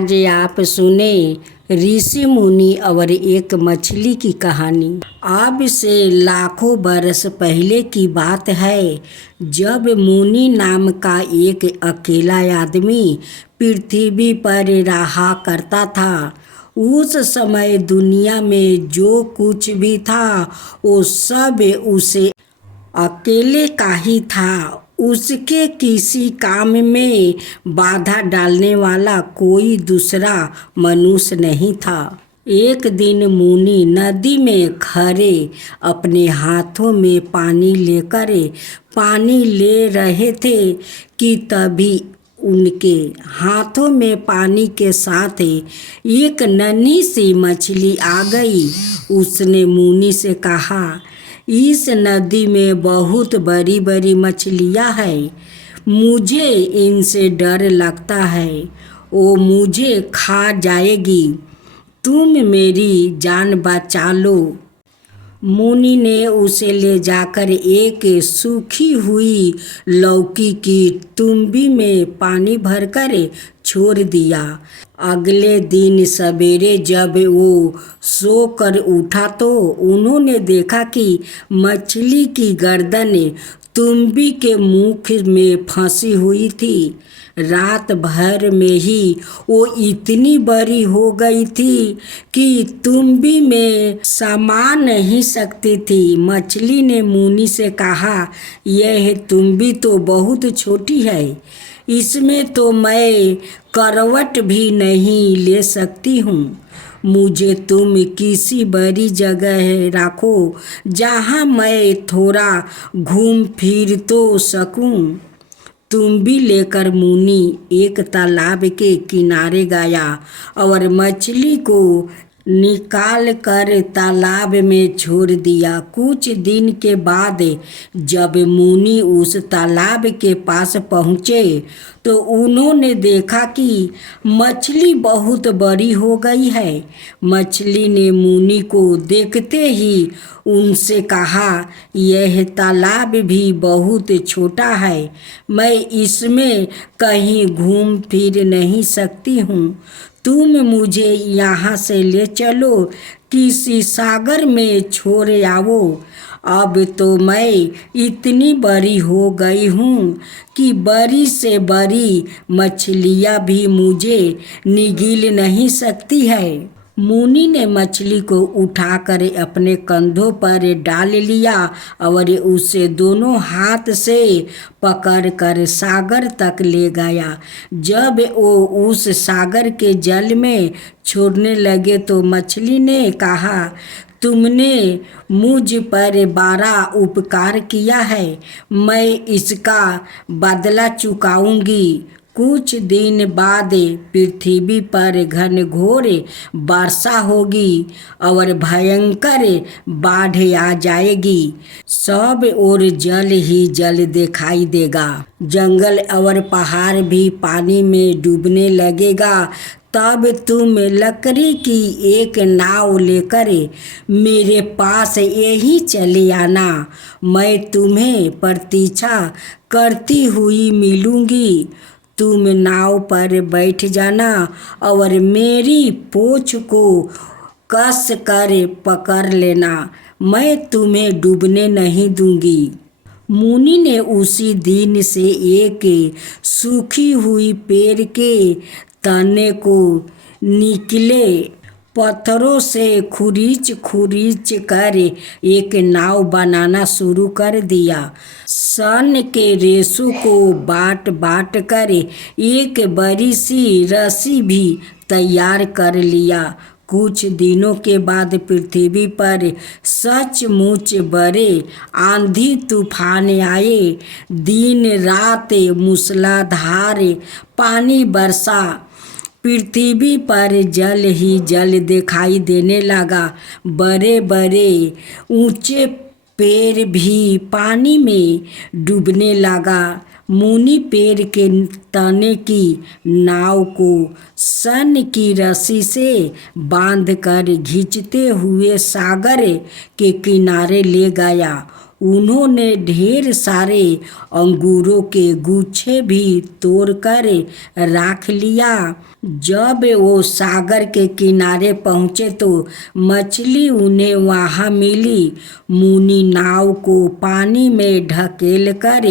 आज आप सुने ऋषि मुनि और एक मछली की कहानी। अब से लाखों बरस पहले की बात है, जब मुनि नाम का एक अकेला आदमी पृथ्वी पर रहा करता था। उस समय दुनिया में जो कुछ भी था वो सब उसे अकेले का ही था। उसके किसी काम में बाधा डालने वाला कोई दूसरा मनुष्य नहीं था। एक दिन मुनि नदी में खड़े अपने हाथों में पानी ले रहे थे कि तभी उनके हाथों में पानी के साथ एक नन्ही सी मछली आ गई। उसने मुनि से कहा, इस नदी में बहुत बड़ी बड़ी मछलियाँ हैं, मुझे इनसे डर लगता है, वो मुझे खा जाएगी, तुम मेरी जान बचा लो। मुनि ने उसे ले जाकर एक सूखी हुई लौकी की तुम्बी में पानी भरकर छोड़ दिया। अगले दिन सवेरे जब वो सो कर उठा तो उन्होंने देखा कि मछली की गर्दन तुम्बी के मुख में फंसी हुई थी। रात भर में ही वो इतनी बड़ी हो गई थी कि तुम्बी में समा नहीं सकती थी। मछली ने मुनि से कहा, यह तुम्बी तो बहुत छोटी है, इसमें तो मैं करवट भी नहीं ले सकती हूँ। मुझे तुम किसी बड़ी जगह रखो जहाँ मैं थोड़ा घूम फिर तो सकूँ। तुम्बी लेकर मुनि एक तालाब के किनारे गया और मछली को निकाल कर तालाब में छोड़ दिया। कुछ दिन के बाद जब मुनि उस तालाब के पास पहुँचे तो उन्होंने देखा कि मछली बहुत बड़ी हो गई है। मछली ने मुनि को देखते ही उनसे कहा, यह तालाब भी बहुत छोटा है, मैं इसमें कहीं घूम फिर नहीं सकती हूँ, तुम मुझे यहाँ से ले चलो, किसी सागर में छोड़ आओ। अब तो मैं इतनी बड़ी हो गई हूँ कि बड़ी से बड़ी मछलियाँ भी मुझे निगल नहीं सकती है। मुनि ने मछली को उठाकर अपने कंधों पर डाल लिया और उसे दोनों हाथ से पकड़कर सागर तक ले गया। जब वो उस सागर के जल में छोड़ने लगे तो मछली ने कहा, तुमने मुझ पर बड़ा उपकार किया है, मैं इसका बदला चुकाऊंगी। कुछ दिन बाद पृथ्वी पर घनघोर वर्षा होगी और भयंकर बाढ़ आ जाएगी। सब ओर जल ही जल दिखाई देगा, जंगल और पहाड़ भी पानी में डूबने लगेगा। तब तुम लकड़ी की एक नाव लेकर मेरे पास यहीं चले आना, मैं तुम्हें प्रतीक्षा करती हुई मिलूंगी। तुम नाव पर बैठ जाना और मेरी पूंछ को कस कर पकड़ लेना, मैं तुम्हें डूबने नहीं दूंगी। मुनि ने उसी दिन से एक सूखी हुई पेड़ के तने को निकले पत्थरों से खुरीच कर एक नाव बनाना शुरू कर दिया। सन के रेशों को बाँट कर एक बड़ी सी रस्सी भी तैयार कर लिया। कुछ दिनों के बाद पृथ्वी पर सचमुच बड़े आंधी तूफान आए। दिन रात मूसलाधार पानी बरसा, पृथ्वी पर जल ही जल दिखाई देने लगा। बड़े बड़े ऊंचे पेड़ भी पानी में डूबने लगा। मुनि पेड़ के तने की नाव को सन की रस्सी से बांधकर खींचते हुए सागर के किनारे ले गया। उन्होंने ढेर सारे अंगूरों के गुच्छे भी तोड़कर रख लिया। जब वो सागर के किनारे पहुँचे तो मछली उन्हें वहाँ मिली। मुनि नाव को पानी में ढकेल कर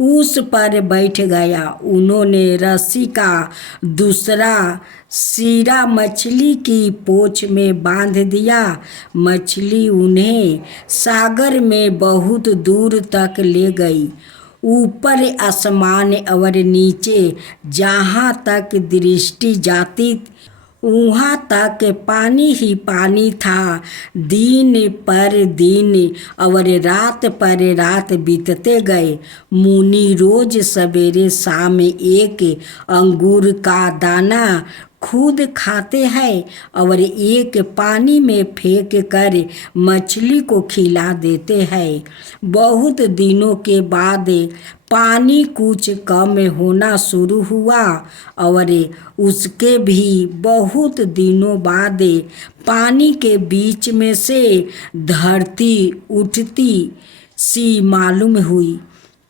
उस पर बैठ गया। उन्होंने रस्सी का दूसरा सिरा मछली की पूंछ में बांध दिया। मछली उन्हें सागर में बहुत दूर तक ले गई। ऊपर आसमान और नीचे जहाँ तक दृष्टि जाती वहाँ तक पानी ही पानी था। दिन पर दिन और रात पर रात बीतते गए। मुनि रोज सवेरे शाम एक अंगूर का दाना खुद खाते हैं और एक पानी में फेंक कर मछली को खिला देते हैं। बहुत दिनों के बाद पानी कुछ कम होना शुरू हुआ और उसके भी बहुत दिनों बाद पानी के बीच में से धरती उठती सी मालूम हुई।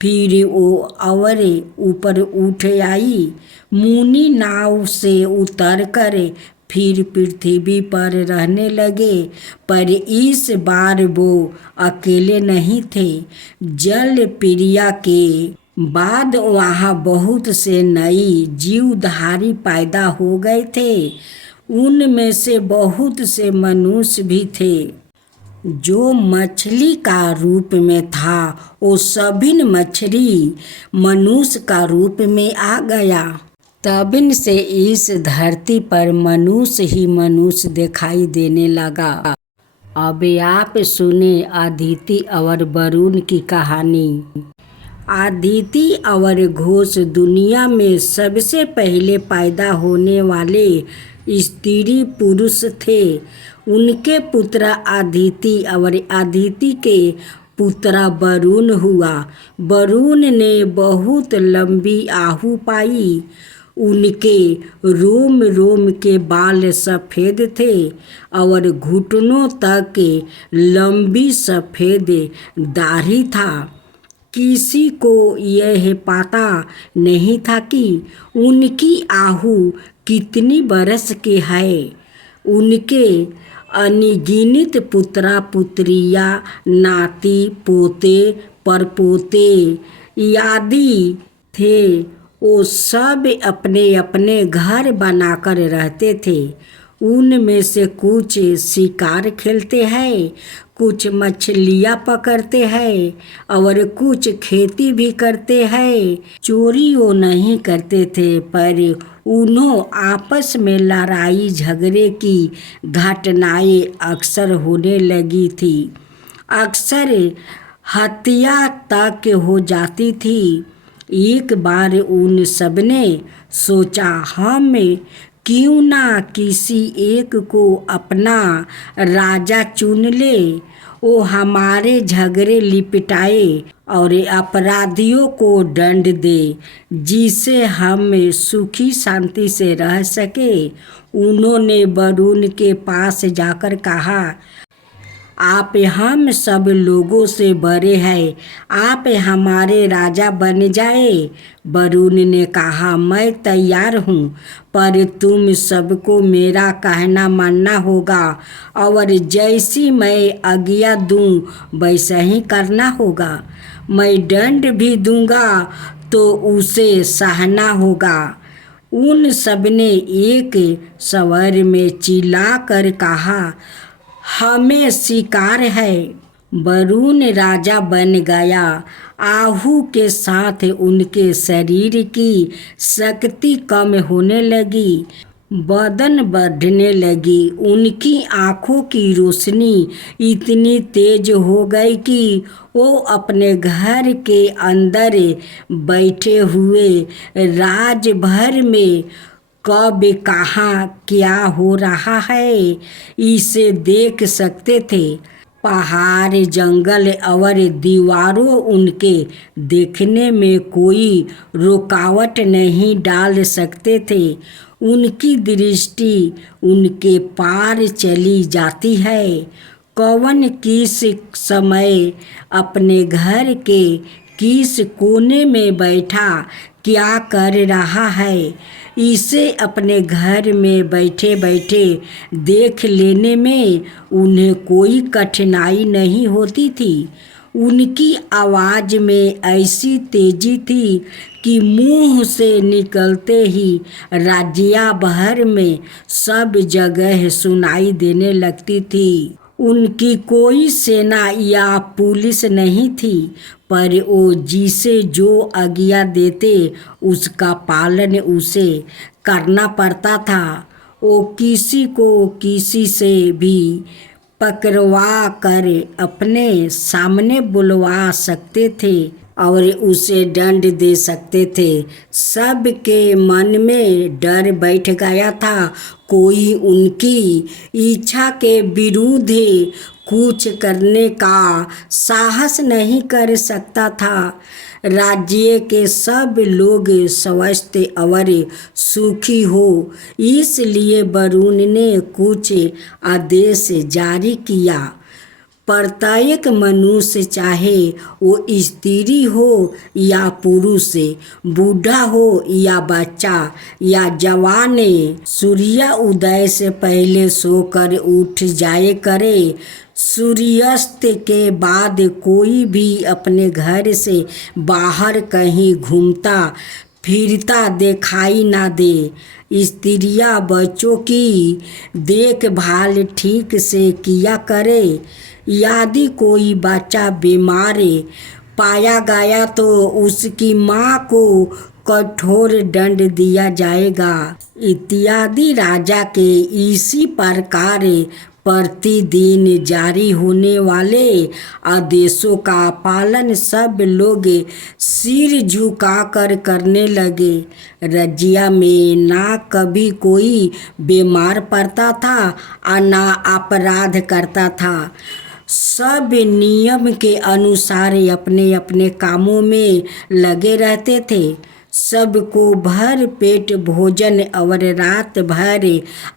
फिर वो और ऊपर उठ आई। मुनि नाव से उतरकर फिर पृथ्वी पर रहने लगे, पर इस बार वो अकेले नहीं थे। जल प्रिया के बाद वहाँ बहुत से नई जीवधारी पैदा हो गए थे। उनमें से बहुत से मनुष्य भी थे। जो मछली का रूप में था वो सभी मछली मनुष्य का रूप में आ गया। तबिन से इस धरती पर मनुष्य ही मनुष्य दिखाई देने लगा। अब आप सुने अदिति और वरुण की कहानी। अदिति और घोष दुनिया में सबसे पहले पैदा होने वाले स्त्री पुरुष थे। उनके पुत्र अदिति और अदिति के पुत्र वरुण हुआ। वरुण ने बहुत लंबी आहू पाई। उनके रोम रोम के बाल सफ़ेद थे और घुटनों तक लंबी सफ़ेद दाढ़ी था। किसी को यह पता नहीं था कि उनकी आहू कितनी बरस की है। उनके अनगिनत पुत्रा पुत्रियाँ, नाती पोते परपोते आदि थे। वो सब अपने अपने घर बनाकर रहते थे। उनमें से कुछ शिकार खेलते हैं, कुछ मछलियाँ पकड़ते हैं और कुछ खेती भी करते हैं। चोरी वो नहीं करते थे, पर उन्हों आपस में लड़ाई झगड़े की घटनाएं अक्सर होने लगी थी। अक्सर हत्या तक हो जाती थी। एक बार उन सब ने सोचा, हम क्यों ना किसी एक को अपना राजा चुन ले। वो हमारे झगड़े लिपटाए और अपराधियों को दंड दे, जिससे हम सुखी शांति से रह सके। उन्होंने वरुण के पास जाकर कहा, आप हम सब लोगों से बड़े हैं, आप हमारे राजा बन जाए। वरुण ने कहा, मैं तैयार हूँ, पर तुम सबको मेरा कहना मानना होगा और जैसी मैं आज्ञा दूँ वैसा ही करना होगा। मैं दंड भी दूंगा तो उसे सहना होगा। उन सब ने एक स्वर में चिल्लाकर कहा, हमें शिकार है। वरुण राजा बन गया। आहू के साथ उनके शरीर की शक्ति कम होने लगी, बदन बढ़ने लगी। उनकी आँखों की रोशनी इतनी तेज हो गई कि वो अपने घर के अंदर बैठे हुए राज भर में कब कहाँ क्या हो रहा है इसे देख सकते थे। पहाड़, जंगल और दीवारों उनके देखने में कोई रुकावट नहीं डाल सकते थे। उनकी दृष्टि उनके पार चली जाती है। कौन किस समय अपने घर के किस कोने में बैठा क्या कर रहा है, इसे अपने घर में बैठे बैठे देख लेने में उन्हें कोई कठिनाई नहीं होती थी। उनकी आवाज़ में ऐसी तेजी थी कि मुंह से निकलते ही राज्य भर में सब जगह सुनाई देने लगती थी। उनकी कोई सेना या पुलिस नहीं थी, पर वो जिसे जो आज्ञा देते उसका पालन उसे करना पड़ता था। वो किसी को किसी से भी पकड़वा कर अपने सामने बुलवा सकते थे और उसे दंड दे सकते थे। सबके मन में डर बैठ गया था। कोई उनकी इच्छा के विरुद्ध कुछ करने का साहस नहीं कर सकता था। राज्य के सब लोग स्वस्थ और सुखी हो, इसलिए वरुण ने कुछ आदेश जारी किया। प्रत्येक मनुष्य, चाहे वो स्त्री हो या पुरुष, बूढ़ा हो या बच्चा या जवान, सूर्य उदय से पहले सोकर उठ जाए करे। सूर्यास्त के बाद कोई भी अपने घर से बाहर कहीं घूमता फिरता दिखाई ना दे। स्त्रियां बच्चों की देखभाल ठीक से किया करे। यदि कोई बच्चा बीमार पाया गया तो उसकी माँ को कठोर दंड दिया जाएगा इत्यादि। राजा के इसी प्रकार प्रतिदिन जारी होने वाले आदेशों का पालन सब लोग सिर झुकाकर करने लगे। राज्य में ना कभी कोई बीमार पड़ता था और ना अपराध करता था। सब नियम के अनुसार अपने अपने कामों में लगे रहते थे। सबको भर पेट भोजन और रात भर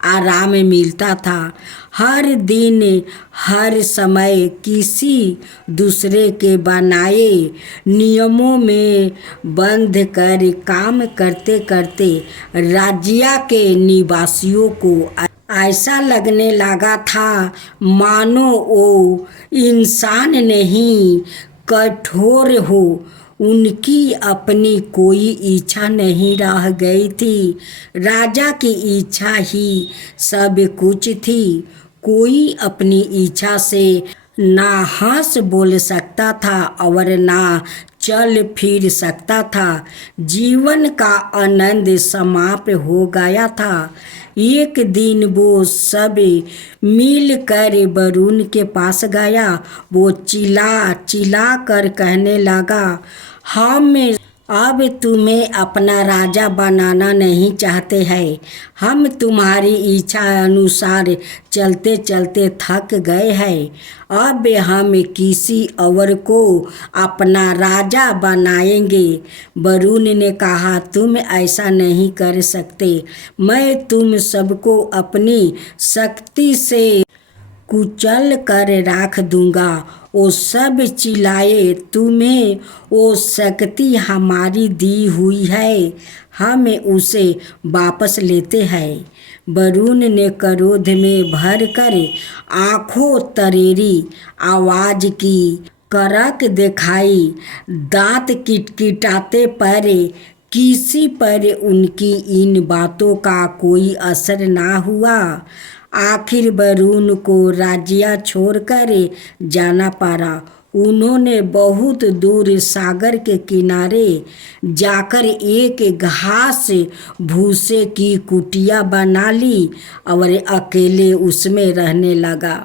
आराम मिलता था। हर दिन हर समय किसी दूसरे के बनाए नियमों में बंध कर काम करते करते राज्य के निवासियों को ऐसा लगने लगा था मानो वो इंसान नहीं कठोर हो। उनकी अपनी कोई इच्छा नहीं रह गई थी। राजा की इच्छा ही सब कुछ थी। कोई अपनी इच्छा से ना हंस बोल सकता था और ना चल फिर सकता था। जीवन का आनंद समाप्त हो गया था। एक दिन वो सब मिलकर वरुण के पास गया। वो चिल्ला चिल्ला कर कहने लगा, हम अब तुम्हें अपना राजा बनाना नहीं चाहते हैं। हम तुम्हारी इच्छा अनुसार चलते चलते थक गए हैं। अब हम किसी और को अपना राजा बनाएंगे। वरुण ने कहा, तुम ऐसा नहीं कर सकते। मैं तुम सबको अपनी शक्ति से कुचल कर रख दूंगा। वो सब चिल्लाए, तुम्हें वो शक्ति हमारी दी हुई है, हम उसे वापस लेते हैं। वरुण ने क्रोध में भर कर आंखों तरेरी आवाज की, करक दिखाई, दांत किटकिटाते पर किसी पर उनकी इन बातों का कोई असर ना हुआ। आखिर वरुण को राज्य छोड़कर जाना पड़ा। उन्होंने बहुत दूर सागर के किनारे जाकर एक घास भूसे की कुटिया बना ली और अकेले उसमें रहने लगा।